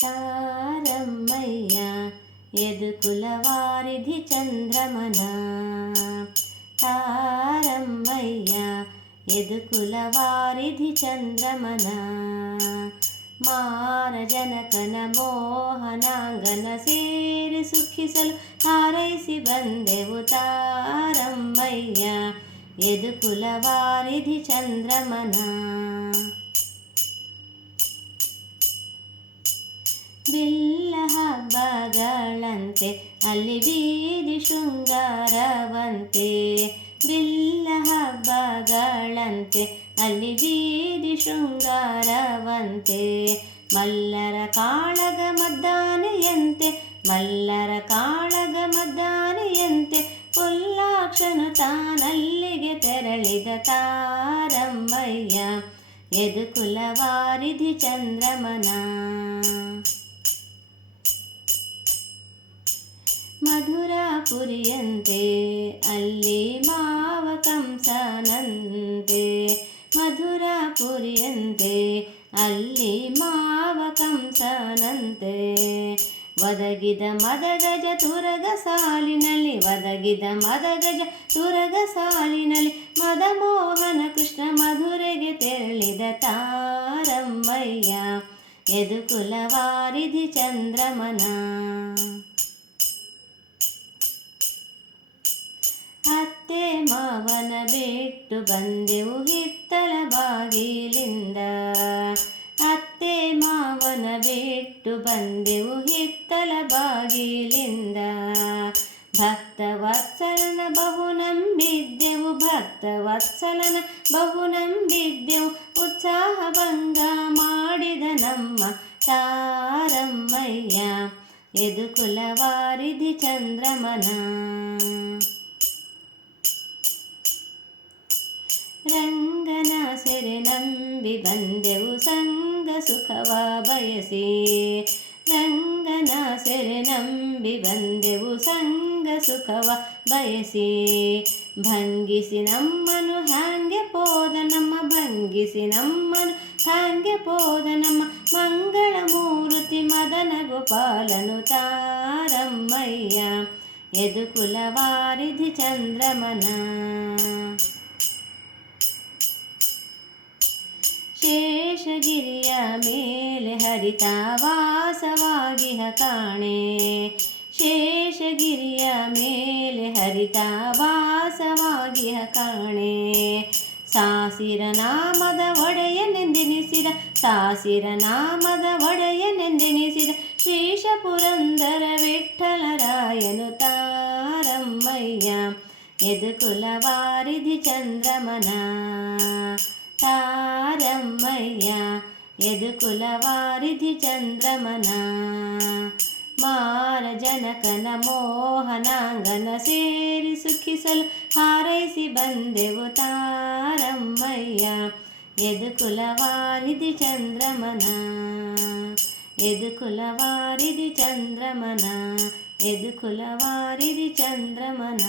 ತಾರಮ್ಮಯ್ಯ ಯದುಕುಲವಾರಿಧಿ ಚಂದ್ರಮನ ತಾರಮ್ಮಯ್ಯ ಯದುಕುಲವಾರಿಧಿ ಚಂದ್ರಮನ ಮಾರ ಜನಕನ ಮೋಹನಾಂಗನ ಸೇರಿ ಸುಖಿಸಲು ಹಾರೈಸಿ ಬಂದೆವು ತಾರಮ್ಮಯ್ಯ ಯದುಕುಲವಾರಿಧಿ ಚಂದ್ರಮನ ಬಿಲ್ಲ ಹಬ್ಬಗಳಂತೆ ಅಲ್ಲಿ ಬೀದಿ ಶೃಂಗಾರವಂತೆ. ಬಿಲ್ಲ ಹಬ್ಬಗಳಂತೆ ಅಲ್ಲಿ ಬೀದಿ ಶೃಂಗಾರವಂತೆ. ಮಲ್ಲರ ಕಾಳಗ ಮದ್ದಾನೆಯಂತೆ, ಮಲ್ಲರ ಕಾಳಗ ಮದ್ದಾನೆಯಂತೆ, ಪುಲ್ಲಾಕ್ಷನು ತಾನಲ್ಲಿಗೆ ತೆರಳಿದ ತಾರಮ್ಮಯ್ಯ ಯದುಕುಲವಾರಿಧಿ ಚಂದ್ರಮನ. ಮಧುರಾಪುರಿಯಂತೆ, ಅಲ್ಲಿ ಮಾವ ಕಂಸನಂತೆ ಮಧುರಾಪುರಿಯಂತೆ, ಅಲ್ಲಿ ಮಾವ ಕಂಸನಂತೆ ಒದಗಿದ ಮದಗಜ ತುರಗ ಸಾಲಿನಲ್ಲಿ ಒದಗಿದ ಮದಗಜ ತುರಗ ಸಾಲಿನಲ್ಲಿ ಮದಮೋಹನ ಕೃಷ್ಣ ಮಧುರೆಗೆ ತೆರಳಿದ ತಾರಮ್ಮಯ್ಯ ಎದುಕುಲವಾರಿಧಿ ಚಂದ್ರಮನ. ಮಾವನ ಬಿಟ್ಟು ಬಂದೆವು ಹಿತ್ತಲ ಬಾಗಿಲಿಂದ. ಅತ್ತೆ ಮಾವನ ಬಿಟ್ಟು ಬಂದೆವು ಹಿತ್ತಲ ಬಾಗಿಲಿಂದ. ಭಕ್ತ ವತ್ಸಲನ ಬಹು ನಂಬಿದ್ದೆವು ಭಕ್ತ ವತ್ಸಲನ ಬಹು ನಂಬಿದ್ದೆವು. ಉತ್ಸಾಹ ಭಂಗ ಮಾಡಿದ ನಮ್ಮ ತಾರಮ್ಮಯ್ಯ ಯದುಕುಲವಾರಿಧಿ ಚಂದ್ರಮನ. ರಂಗನ ಸೆರೆ ನಂಬಿ ಬಂದೆವು ಸಂಗ ಸುಖವ ಬಯಸಿ ರಂಗನ ಸೆರೆ ನಂಬಿ ಬಂದೆವು ಸಂಗ ಸುಖವ ಬಯಸಿ ಭಂಗಿಸಿ ನಮ್ಮನು ಹಾಂಗೆ ಪೋದ ನಮ್ಮ ಭಂಗಿಸಿ ನಮ್ಮನು ಹಾಂಗೆ ಪೋದ ನಮ್ಮ ಮಂಗಳ ಮೂರ್ತಿ ಮದನ ಗೋಪಾಲನು ತಾರಮ್ಮಯ್ಯ ಯದುಕುಲವಾರಿಧಿ ಚಂದ್ರಮನ ಮೇಲೆ ಹರಿತ ವಾಸವಾಗಿಹ ಕಾಣೆ. ಶೇಷಗಿರಿಯ ಮೇಲೆ ಹರಿತ ವಾಸವಾಗಿಹ ಕಾಣೆ. ಸಾಸಿರ ನಾಮದ ಒಡೆಯನೆಂದೆನಿಸಿದ, ಸಾಸಿರ ನಾಮದ ಒಡೆಯನೆಂದೆನಿಸಿದ ಶೇಷ ಪುರಂದರ ವಿಠ್ಠಲರಾಯನು ತಾರಮ್ಮಯ್ಯ, ಯದುಕುಲವಾರಿಧಿ ಚಂದ್ರಮನ ತಾರಮ್ಮಯ್ಯ. ಯದುಕುಲವಾರಿಧಿ ಚಂದ್ರಮನ ಮಾರ ಜನಕನ ಮೋಹನಾಂಗನ ಸೇರಿ ಸುಖಿಸಲು ಹಾರೈಸಿ ಬಂದೆವು ತಾರಮ್ಮಯ್ಯ ಯದುಕುಲವಾರಿಧಿ ಚಂದ್ರಮನ ಯದುಕುಲವಾರಿಧಿ ಚಂದ್ರಮನ ಯದುಕುಲವಾರಿಧಿ ಚಂದ್ರಮನ